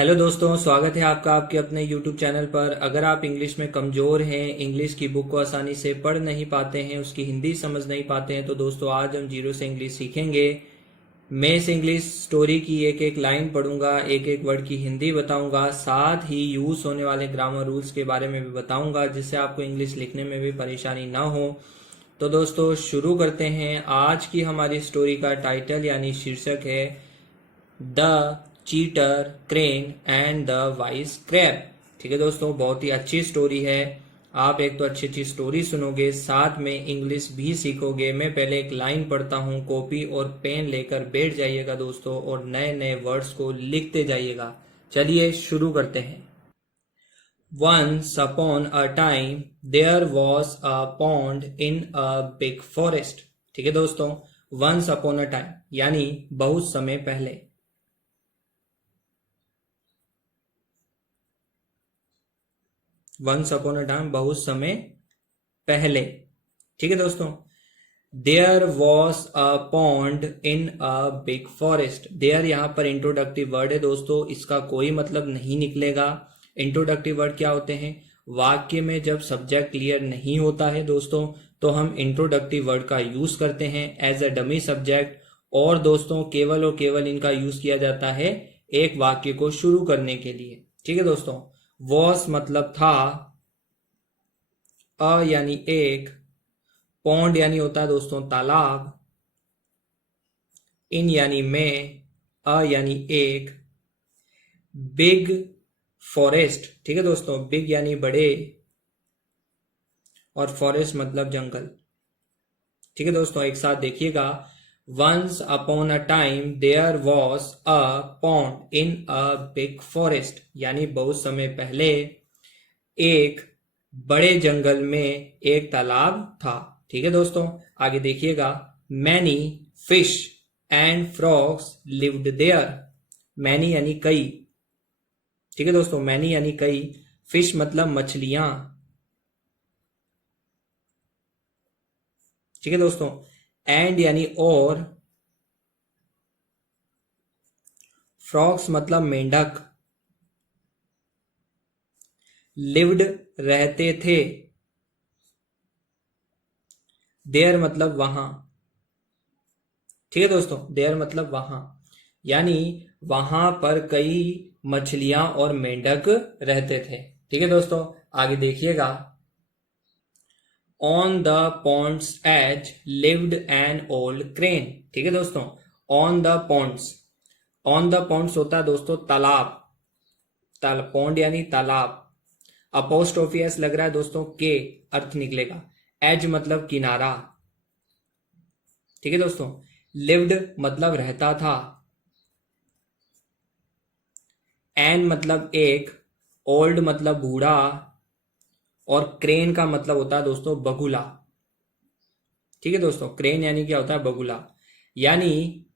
Hello दोस्तों, स्वागत है आपका आपके अपने YouTube चैनल पर। अगर आप इंग्लिश में कमज़ोर हैं, इंग्लिश की बुक को आसानी से पढ़ नहीं पाते हैं, उसकी हिंदी समझ नहीं पाते हैं, तो दोस्तों आज हम जीरो से इंग्लिश सीखेंगे। मैं इस इंग्लिश स्टोरी की एक एक लाइन पढ़ूंगा, एक एक वर्ड की हिंदी बताऊंगा, साथ ही यूज होने वाले ग्रामर रूल्स के बारे में भी बताऊंगा, जिससे आपको इंग्लिश लिखने में भी परेशानी ना हो। तो दोस्तों शुरू करते हैं। आज की हमारी स्टोरी का टाइटल यानी शीर्षक है the cheater, crane and the vice crab. ठीक है दोस्तों, बहुत ही अच्छी स्टोरी है। आप एक तो अच्छी अच्छी स्टोरी सुनोगे, साथ में इंग्लिश भी सीखोगे। मैं पहले एक लाइन पढ़ता हूँ, कॉपी और पेन लेकर बैठ जाइएगा दोस्तों, और नए नए वर्ड्स को लिखते जाइएगा। चलिए शुरू करते हैं। Once upon a time there was a pond in a big forest। ठीक है दोस्तों, once upon a time यानी बहुत समय पहले। वंस अपॉन अ टाइम बहुत समय पहले। ठीक है दोस्तों, there was a pond in a big forest. There यहाँ पर इंट्रोडक्टिव वर्ड है दोस्तों, इसका कोई मतलब नहीं निकलेगा। इंट्रोडक्टिव वर्ड क्या होते हैं? वाक्य में जब सब्जेक्ट क्लियर नहीं होता है दोस्तों, तो हम इंट्रोडक्टिव वर्ड का यूज करते हैं एज अ डमी सब्जेक्ट। और दोस्तों केवल और केवल इनका यूज किया जाता है एक वाक्य को शुरू करने के लिए। ठीक है दोस्तों, वॉस मतलब था, अ यानी एक, पौंड यानी होता है दोस्तों तालाब, इन यानी में, अ यानी एक, बिग फॉरेस्ट। ठीक है दोस्तों, बिग यानी बड़े, और फॉरेस्ट मतलब जंगल। ठीक है दोस्तों, एक साथ देखिएगा। Once upon a time there was a pond in a big forest, यानी बहुत समय पहले एक बड़े जंगल में एक तालाब था। ठीक है दोस्तों, आगे देखिएगा। Many fish and frogs lived there. Many यानी कई। ठीक है दोस्तों, मैनी यानी कई, फिश मतलब मछलियां। ठीक है दोस्तों, एंड यानी और, फ्रॉग्स मतलब मेंढक, लिव्ड रहते थे, देयर मतलब वहां। ठीक है दोस्तों, देयर मतलब वहां, यानी वहां पर कई मछलियां और मेंढक रहते थे। ठीक है दोस्तों, आगे देखिएगा। On the pond's edge lived an old crane. ठीक है दोस्तों, on the pond's, on the pond's होता है दोस्तों तालाब, पॉन्ड यानी तालाब। अपोस्ट्रोफी एस लग रहा है दोस्तों, के अर्थ निकलेगा। एज मतलब किनारा। ठीक है दोस्तों, लिव्ड मतलब रहता था, एन मतलब एक, ओल्ड मतलब बूढ़ा, और क्रेन का मतलब होता है दोस्तों बगुला। ठीक है दोस्तों, क्रेन यानी क्या होता है? बगुला। यानी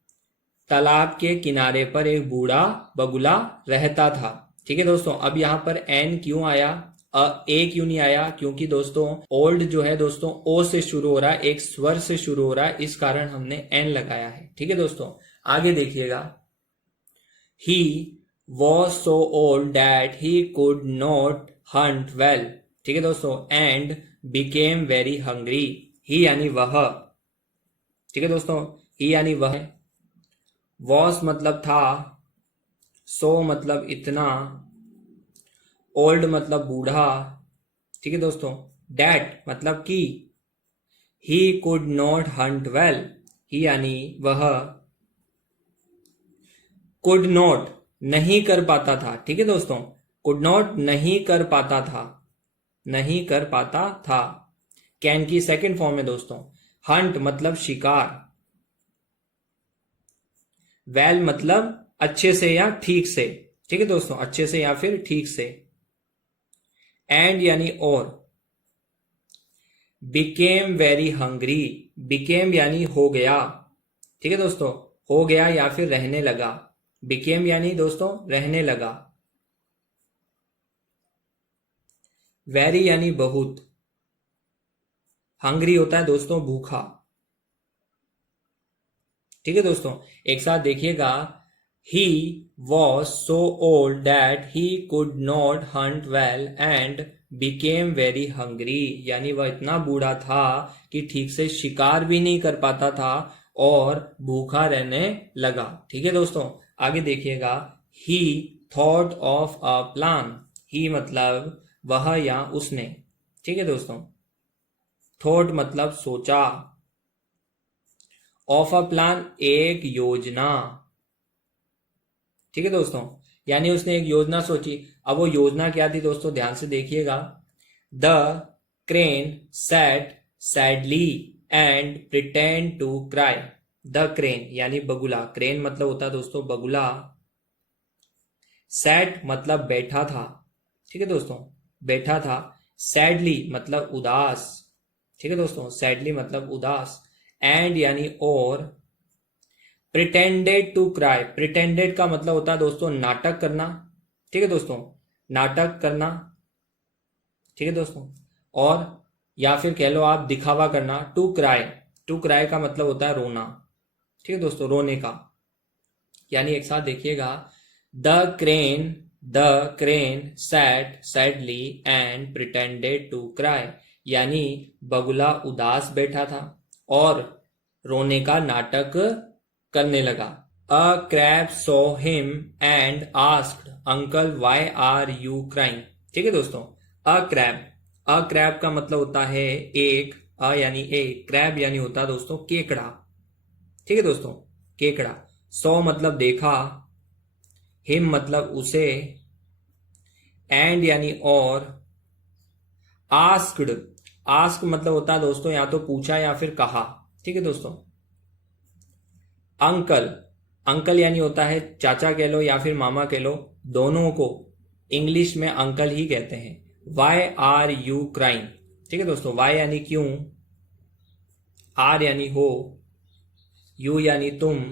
तालाब के किनारे पर एक बूढ़ा बगुला रहता था। ठीक है दोस्तों, अब यहाँ पर एन क्यों आया, ए क्यों नहीं आया? क्योंकि दोस्तों ओल्ड जो है दोस्तों ओ से शुरू हो रहा है, एक स्वर से शुरू हो रहा है, इस कारण हमने एन लगाया है। ठीक है दोस्तों, आगे देखिएगा। He was so old that he could not hunt well. ठीक है दोस्तों, एंड बिकेम वेरी हंग्री। ही यानी वह। ठीक है दोस्तों, ही यानी वह, वॉस मतलब था, सो मतलब इतना, ओल्ड मतलब बूढ़ा। ठीक है दोस्तों, डैट मतलब कि, he could not hunt well, he यानी वह कुड नॉट नहीं कर पाता था। ठीक है दोस्तों, कुड नॉट नहीं कर पाता था, नहीं कर पाता था। कैन की सेकंड फॉर्म है दोस्तों। हंट मतलब शिकार, वेल मतलब अच्छे से या ठीक से। ठीक है दोस्तों, अच्छे से या फिर ठीक से। एंड यानी और, बिकेम वेरी हंग्री, बिकेम यानी हो गया। ठीक है दोस्तों, हो गया या फिर रहने लगा। बिकेम यानी दोस्तों रहने लगा। वेरी यानी बहुत, हंग्री होता है दोस्तों भूखा। ठीक है दोस्तों, एक साथ देखिएगा। He was so old that he could not hunt well and became very hungry। यानी वह इतना बूढ़ा था कि ठीक से शिकार भी नहीं कर पाता था और भूखा रहने लगा। ठीक है दोस्तों, आगे देखिएगा। He thought of a plan। ही मतलब वह या उसने। ठीक है दोस्तों, थॉट मतलब सोचा, ऑफ अ प्लान एक योजना। ठीक है दोस्तों, यानी उसने एक योजना सोची। अब वो योजना क्या थी दोस्तों, ध्यान से देखिएगा। The crane sat sadly and pretend to cry. The crane यानी बगुला, क्रेन मतलब होता है दोस्तों बगुला। सैट मतलब बैठा था। ठीक है दोस्तों, बैठा था। सैडली मतलब उदास। ठीक है दोस्तों, सैडली मतलब उदास। एंड यानी और। प्रिटेंडेड टू क्राई, प्रिटेंडेड का मतलब होता है दोस्तों नाटक करना। ठीक है दोस्तों, नाटक करना। ठीक है दोस्तों, और या फिर कह लो आप दिखावा करना। टू क्राई, टू क्राई का मतलब होता है रोना। ठीक है दोस्तों, रोने का। यानी एक साथ देखिएगा। The crane sat sadly and pretended to cry. यानी बगुला उदास बैठा था और रोने का नाटक करने लगा। A crab saw him and asked uncle why are you crying. ठीक है दोस्तों, अ क्रैब का मतलब होता है एक, अ यानी एक, क्रैब यानी होता है दोस्तों केकड़ा। ठीक है दोस्तों, केकड़ा। सॉ मतलब देखा, हिम मतलब उसे, एंड यानी और, आस्क्ड, आस्क मतलब होता है दोस्तों या तो पूछा या फिर कहा। ठीक है दोस्तों, अंकल, अंकल यानी होता है चाचा कह लो या फिर मामा कह लो, दोनों को इंग्लिश में अंकल ही कहते हैं। Why are you crying. ठीक है दोस्तों, वाई यानी क्यों, आर यानी हो, यू यानी तुम,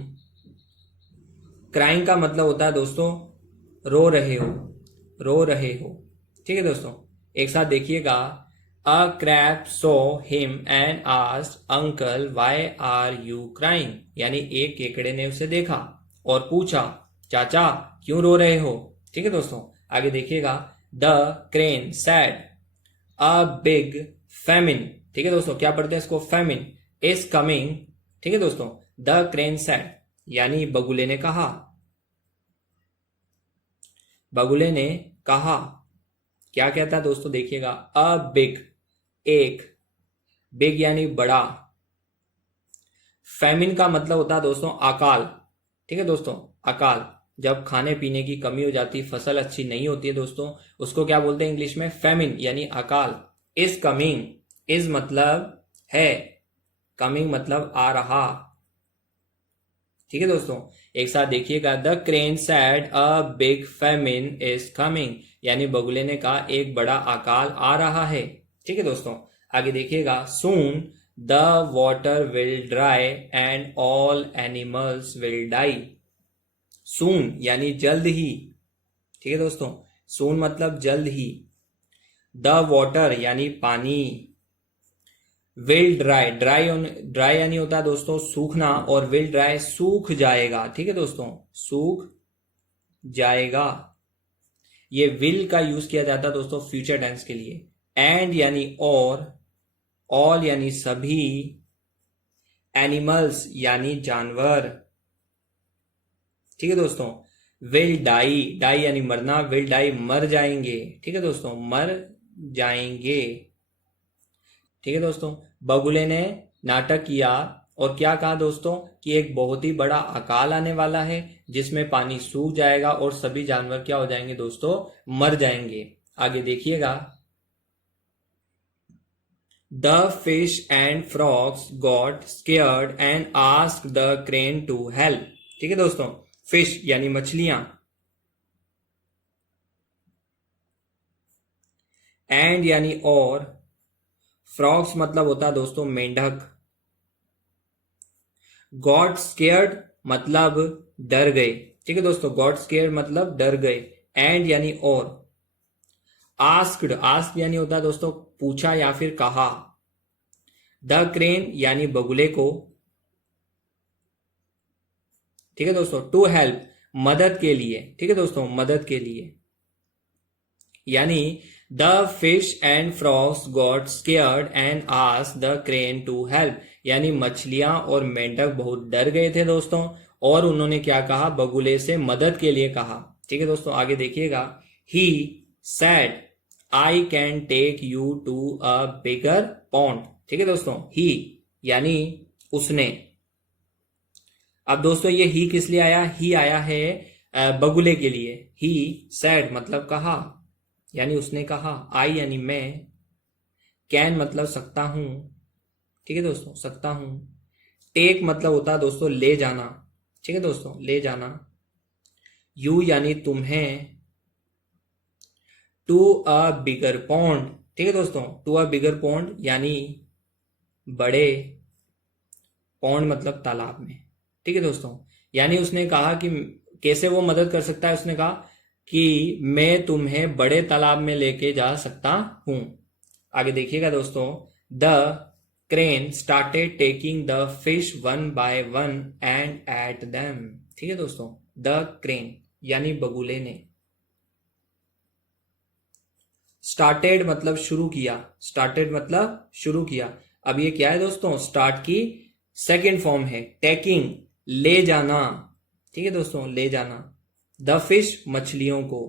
क्राइंग का मतलब होता है दोस्तों रो रहे हो, रो रहे हो। ठीक है दोस्तों, एक साथ देखिएगा। A crab saw him and asked uncle why are you crying. यानी एक केकड़े ने उसे देखा और पूछा चाचा क्यों रो रहे हो। ठीक है दोस्तों, आगे देखिएगा। The crane said a big famine. ठीक है दोस्तों, क्या पढ़ते हैं इसको, फेमिन इज कमिंग। ठीक है दोस्तों, द क्रेन सैड यानी बगुले ने कहा, बगुले ने कहा। क्या कहता है दोस्तों, देखिएगा। अ बिग एक, बिग यानी बड़ा। फैमिन का मतलब होता है दोस्तों अकाल। ठीक है दोस्तों, अकाल, जब खाने पीने की कमी हो जाती, फसल अच्छी नहीं होती है दोस्तों, उसको क्या बोलते हैं इंग्लिश में, फैमिन यानी अकाल। इज कमिंग, इज मतलब है, कमिंग मतलब आ रहा। ठीक है दोस्तों, एक साथ देखिएगा। The crane said a big famine is coming. यानी बगुले ने कहा एक बड़ा अकाल आ रहा है। ठीक है दोस्तों, आगे देखिएगा। Soon the water will dry and all animals will die. Soon यानी जल्द ही। ठीक है दोस्तों, सून मतलब जल्द ही। द वाटर यानी पानी, विल ड्राई, ड्राई यानी होता है दोस्तों सूखना, और विल ड्राई सूख जाएगा। ठीक है दोस्तों, सूख जाएगा। ये विल का यूज किया जाता है दोस्तों फ्यूचर टेंस के लिए। एंड यानी और, ऑल यानी सभी, एनिमल्स यानी जानवर। ठीक है दोस्तों, विल डाई, डाई यानी मरना, विल डाई मर जाएंगे। ठीक है दोस्तों, मर जाएंगे। ठीक है दोस्तों, बगुले ने नाटक किया और क्या कहा दोस्तों कि एक बहुत ही बड़ा अकाल आने वाला है जिसमें पानी सूख जाएगा और सभी जानवर क्या हो जाएंगे दोस्तों, मर जाएंगे। आगे देखिएगा। The fish and frogs got scared and asked the crane to help. ठीक है दोस्तों, फिश यानी मछलियां, एंड यानी और, फ्रॉग्स मतलब होता है दोस्तों मेंढक, गॉट स्केयर्ड मतलब डर गए। ठीक है दोस्तों, गॉट स्केयर्ड मतलब डर गए, एंड यानी और, आस्क्ड, आस्क यानी होता है दोस्तों पूछा या फिर कहा, द क्रेन यानी बगुले को। ठीक है दोस्तों, टू हेल्प मदद के लिए, ठीक है दोस्तों, मदद के लिए। यानी the fish and frogs got scared and asked the crane to help. यानी मछलियां और मेंढक बहुत डर गए थे दोस्तों, और उन्होंने क्या कहा, बगुले से मदद के लिए कहा। ठीक है दोस्तों, आगे देखिएगा। He said I can take you to a bigger pond. ठीक है दोस्तों, ही यानी उसने। अब दोस्तों ये ही किस लिए आया, ही आया है बगुले के लिए। ही सैड मतलब कहा, यानी उसने कहा। आई यानी मैं। कैन मतलब सकता हूं। ठीक है दोस्तों, सकता हूं। टेक मतलब होता है दोस्तों ले जाना। ठीक है दोस्तों, ले जाना। यू यानी तुम्हें। To a bigger pond. ठीक है दोस्तों, टू अ बिगर पॉन्ड यानी बड़े। पॉन्ड मतलब तालाब में। ठीक है दोस्तों, यानी उसने कहा कि कैसे वो मदद कर सकता है। उसने कहा कि मैं तुम्हें बड़े तालाब में लेके जा सकता हूं। आगे देखिएगा दोस्तों। The crane started taking the fish one by one and at them. ठीक है दोस्तों, द क्रेन यानी बगुले ने। स्टार्टेड मतलब शुरू किया। स्टार्टेड मतलब शुरू किया। अब ये क्या है दोस्तों, स्टार्ट की सेकेंड फॉर्म है। टेकिंग ले जाना। ठीक है दोस्तों, ले जाना। द फिश मछलियों को।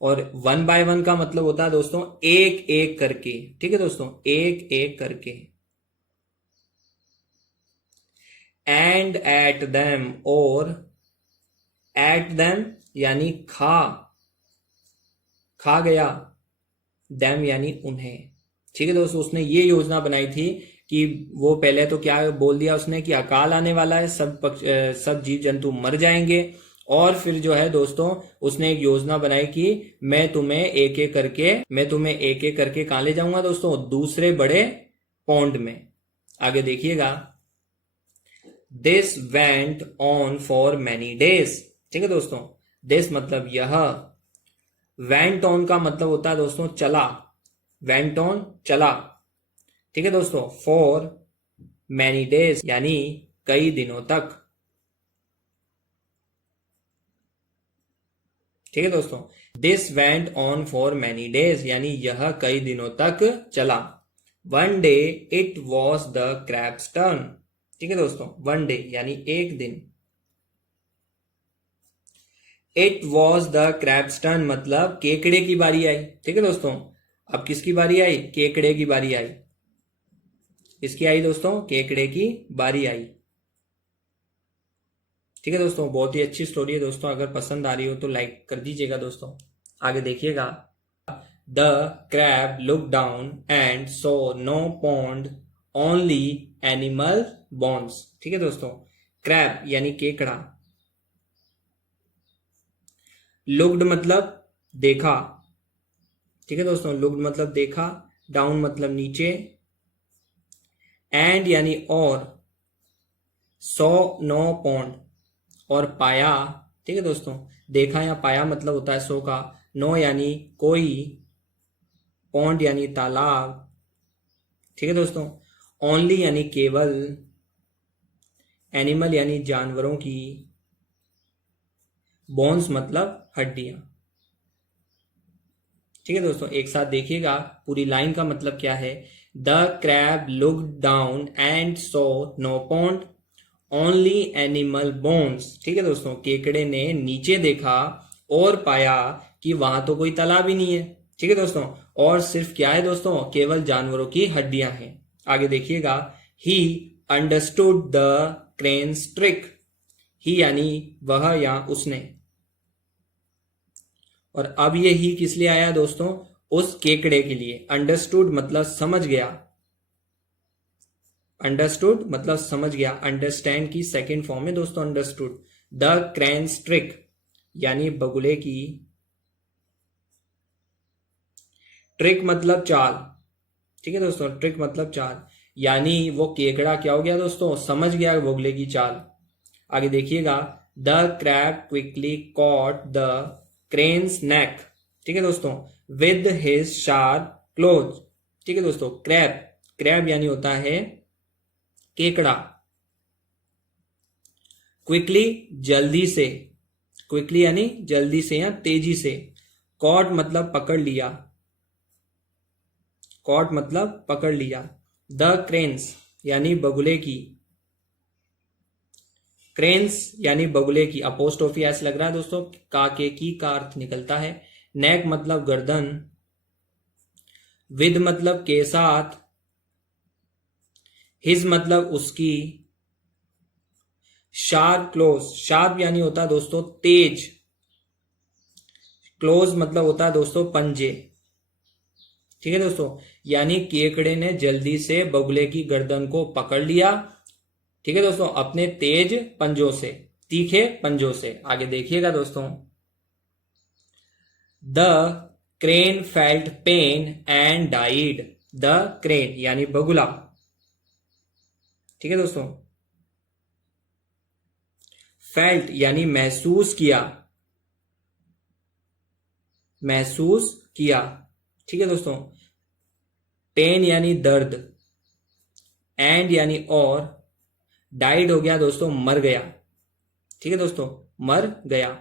और वन बाय वन का मतलब होता है दोस्तों एक एक करके। ठीक है दोस्तों, एक एक करके। एंड एट देम और एट देम यानी खा गया। देम यानी उन्हें। ठीक है दोस्तों, उसने ये योजना बनाई थी कि वो पहले तो क्या बोल दिया उसने कि अकाल आने वाला है, सब जीव जंतु मर जाएंगे। और फिर जो है दोस्तों उसने एक योजना बनाई कि मैं तुम्हें एक एक करके कहां ले जाऊंगा दोस्तों, दूसरे बड़े पॉन्ड में। आगे देखिएगा। This went on for many days. ठीक है दोस्तों, दिस मतलब यह। वेंट ऑन का मतलब होता है दोस्तों चला। वेंट ऑन चला। ठीक है दोस्तों, फॉर मैनी डेज यानी कई दिनों तक। ठीक है दोस्तों, this went on for many days यानी यह कई दिनों तक चला। One day it was the crabs turn. ठीक है दोस्तों, वन डे यानी एक दिन। It was the crabs turn मतलब केकड़े की बारी आई। ठीक है दोस्तों, अब किसकी बारी आई, केकड़े की बारी आई। इसकी आई दोस्तों, केकड़े की बारी आई। ठीक है दोस्तों, बहुत ही अच्छी स्टोरी है दोस्तों। अगर पसंद आ रही हो तो लाइक कर दीजिएगा दोस्तों। आगे देखिएगा। The crab look down and saw no pond only animal bones. ठीक है दोस्तों, क्रैब यानी केकड़ा। लुक्ड मतलब देखा। ठीक है दोस्तों, लुक्ड मतलब देखा। डाउन मतलब नीचे। एंड यानी और। सो नो पॉन्ड और पाया। ठीक है दोस्तों, देखा या पाया मतलब होता है सो का। नो यानी कोई। पॉन्ड यानी तालाब। ठीक है दोस्तों, ओनली यानी केवल। एनिमल यानी जानवरों की। बोन्स मतलब हड्डियां। ठीक है दोस्तों, एक साथ देखिएगा पूरी लाइन का मतलब क्या है। The crab looked down and saw no pond only animal bones. ठीक है दोस्तों, केकड़े ने नीचे देखा और पाया कि वहां तो कोई तालाब ही नहीं है। ठीक है दोस्तों, और सिर्फ क्या है दोस्तों, केवल जानवरों की हड्डियां हैं। आगे देखिएगा। He understood the crane's trick. He यानी वह या उसने। और अब ये ही किस लिए आया दोस्तों, उस केकड़े के लिए। अंडरस्टूड मतलब समझ गया। अंडरस्टूड मतलब समझ गया। अंडरस्टैंड की सेकेंड फॉर्म है दोस्तों अंडरस्टूड। द क्रैन्स ट्रिक यानी बगुले की। ट्रिक मतलब चाल। ठीक है दोस्तों, ट्रिक मतलब चाल यानी वो केकड़ा क्या हो गया दोस्तों, समझ गया बगुले की चाल। आगे देखिएगा। The crab quickly caught the crane's neck. ठीक है दोस्तों, विद हिज शार्प क्लोज। ठीक है दोस्तों, क्रैब। क्रैब यानी होता है केकड़ा। क्विकली जल्दी से, क्विकली यानी जल्दी से या तेजी से। कॉट मतलब पकड़ लिया, कॉट मतलब पकड़ लिया। द क्रेन्स यानी बगुले की, क्रेन्स यानी बगुले की। अपोस्ट्रोफी ऐसे लग रहा है दोस्तों, काके की का अर्थ निकलता है। नेक मतलब गर्दन, विद मतलब के साथ, हिज मतलब उसकी, शार्प क्लोज, शार्प यानी होता है दोस्तों तेज, क्लोज मतलब होता है दोस्तों पंजे। ठीक है दोस्तों, यानी केकड़े ने जल्दी से बगुले की गर्दन को पकड़ लिया। ठीक है दोस्तों, अपने तेज पंजों से, तीखे पंजों से। आगे देखिएगा दोस्तों, the crane felt pain and died. The crane यानी बगुला। ठीक है दोस्तों, फेल्ट यानी महसूस किया, महसूस किया। ठीक है दोस्तों, पेन यानी दर्द, एंड यानी और, डाइड हो गया दोस्तों मर गया। ठीक है दोस्तों, मर गया।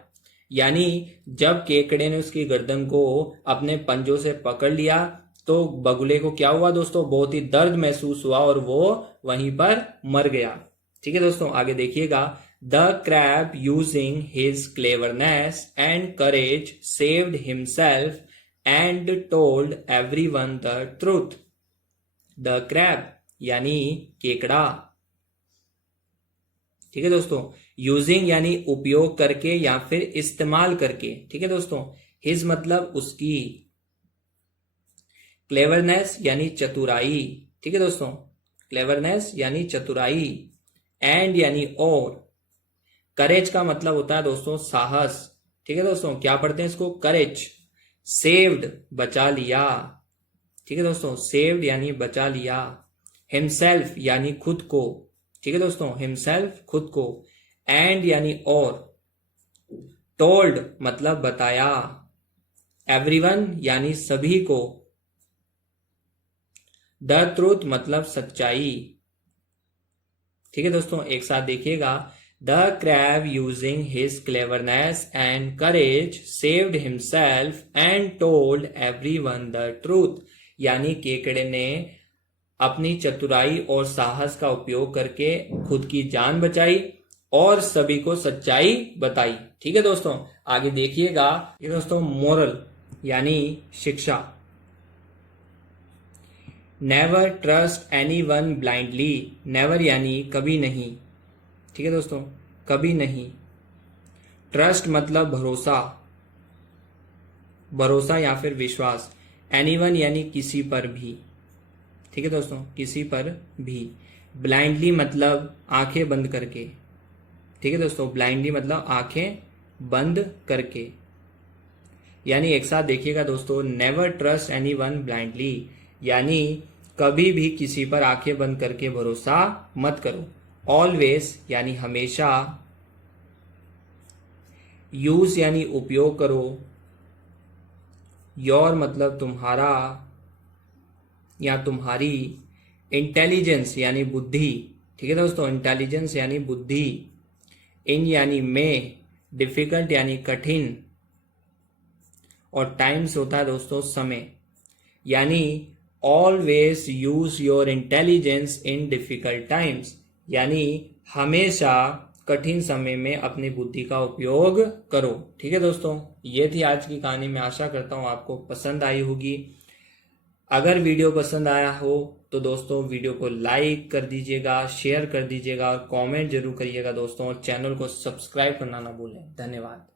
यानी जब केकड़े ने उसकी गर्दन को अपने पंजों से पकड़ लिया तो बगुले को क्या हुआ दोस्तों, बहुत ही दर्द महसूस हुआ और वो वहीं पर मर गया। ठीक है दोस्तों, आगे देखिएगा, the crab using his cleverness and courage saved himself and told everyone the truth. The crab यानी केकड़ा। ठीक है दोस्तों, यूजिंग यानी उपयोग करके या फिर इस्तेमाल करके। ठीक है दोस्तों, हिज मतलब उसकी, क्लेवरनेस यानी चतुराई। ठीक है दोस्तों, क्लेवरनेस यानी चतुराई, एंड यानी और, करेज का मतलब होता है दोस्तों साहस। ठीक है दोस्तों, क्या पढ़ते हैं इसको, करेज। सेव्ड बचा लिया। ठीक है दोस्तों, सेव्ड यानी बचा लिया। हिमसेल्फ यानी खुद को। ठीक है दोस्तों, हिमसेल्फ खुद को, एंड यानी और, टोल्ड मतलब बताया, एवरीवन यानी सभी को, द ट्रूथ मतलब सच्चाई। ठीक है दोस्तों, एक साथ देखिएगा, the crab using his cleverness and courage saved himself and told everyone the truth. यानी केकड़े ने अपनी चतुराई और साहस का उपयोग करके खुद की जान बचाई और सभी को सच्चाई बताई। ठीक है दोस्तों, आगे देखिएगा, ये दोस्तों मोरल यानी शिक्षा। Never trust any one blindly. Never यानी कभी नहीं। ठीक है दोस्तों, कभी नहीं। ट्रस्ट मतलब भरोसा, भरोसा या फिर विश्वास। एनीवन यानी किसी पर भी। ठीक है दोस्तों, किसी पर भी। ब्लाइंडली मतलब आंखें बंद करके। ठीक है दोस्तों, ब्लाइंडली मतलब आंखें बंद करके। यानी एक साथ देखिएगा दोस्तों, नेवर ट्रस्ट एनीवन ब्लाइंडली, यानी कभी भी किसी पर आंखें बंद करके भरोसा मत करो। ऑलवेज यानी हमेशा। यूज यानी उपयोग करो। योर मतलब तुम्हारा या तुम्हारी। इंटेलिजेंस यानी बुद्धि। ठीक है दोस्तों, इंटेलिजेंस यानी बुद्धि। इन यानी में। डिफिकल्ट यानी कठिन। और टाइम्स होता है दोस्तों समय। यानी always use your intelligence in difficult times, यानी हमेशा कठिन समय में अपनी बुद्धि का उपयोग करो। ठीक है दोस्तों, ये थी आज की कहानी। मैं आशा करता हूं आपको पसंद आई होगी। अगर वीडियो पसंद आया हो तो दोस्तों वीडियो को लाइक कर दीजिएगा, शेयर कर दीजिएगा और कमेंट जरूर करिएगा दोस्तों, और चैनल को सब्सक्राइब करना ना भूलें। धन्यवाद।